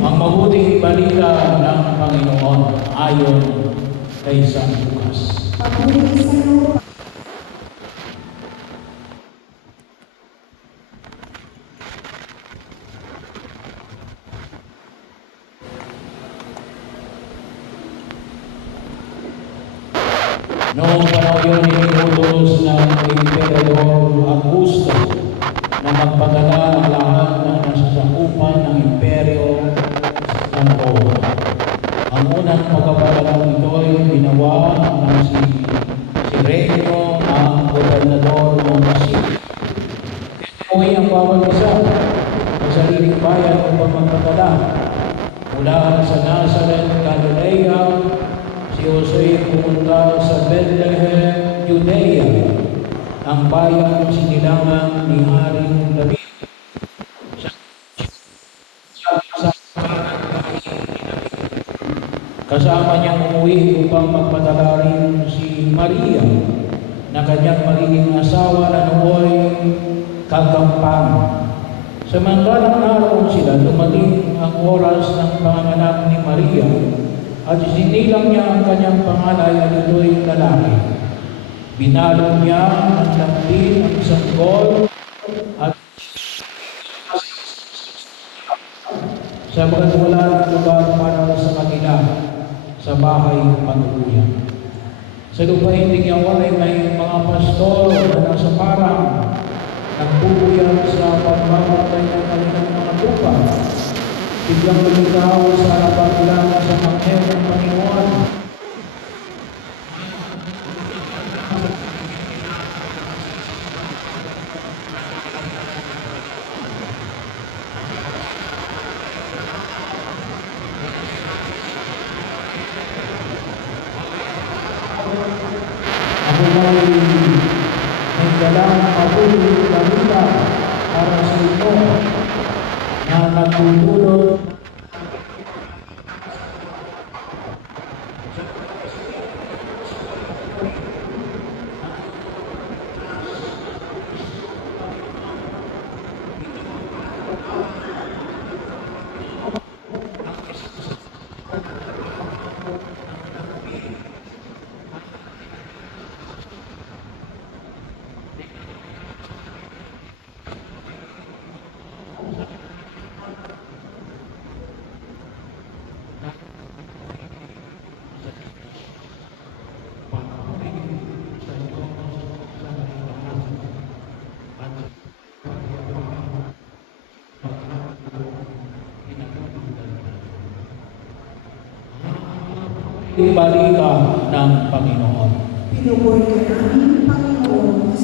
Ang mabuting balita ng Panginoon ayon kay San Lucas. Papuri sa iyo. Noong panahon yun, iniutos ng Emperador Augusto na magpadala ang lahat ng nasasakupan ng imperyo sa Roma. Ang unang pagpapadala nito ay ginawa ng si Renio, ang gobernador ng City. Umuwi ang bawat isa sa sariling bayan upang magpadala. Mula sa Nazareth, Galilea, si Jose pumunta sa Bethlehem, Judea, ang bayang sinilangan ni Haring David. Kasama niyang umuwi upang magpadala rin si Maria, na kanyang magiging asawa na nooy kagampang. Samantalang naroon sila, dumating ang oras ng panganganak ni Maria, at sinilang niya ang kanyang pangalay at ito'y lalaki. Binalon niya ng lambing ang sanggol at sabagat wala ng lugar para sa kanila sa bahay matuluyan. Sa lupain tingyawan ay may mga pastor na nasa parang nagpupuyat sa pagmamatay ng kanilang mga lupa. Biglang lumitaw sa harapan nila sa anghel ng Panginoon. Ako may dalang mabuting balita para sa ito na nagtutulot balita ng Panginoon. Pinupuri ka namin, Panginoon.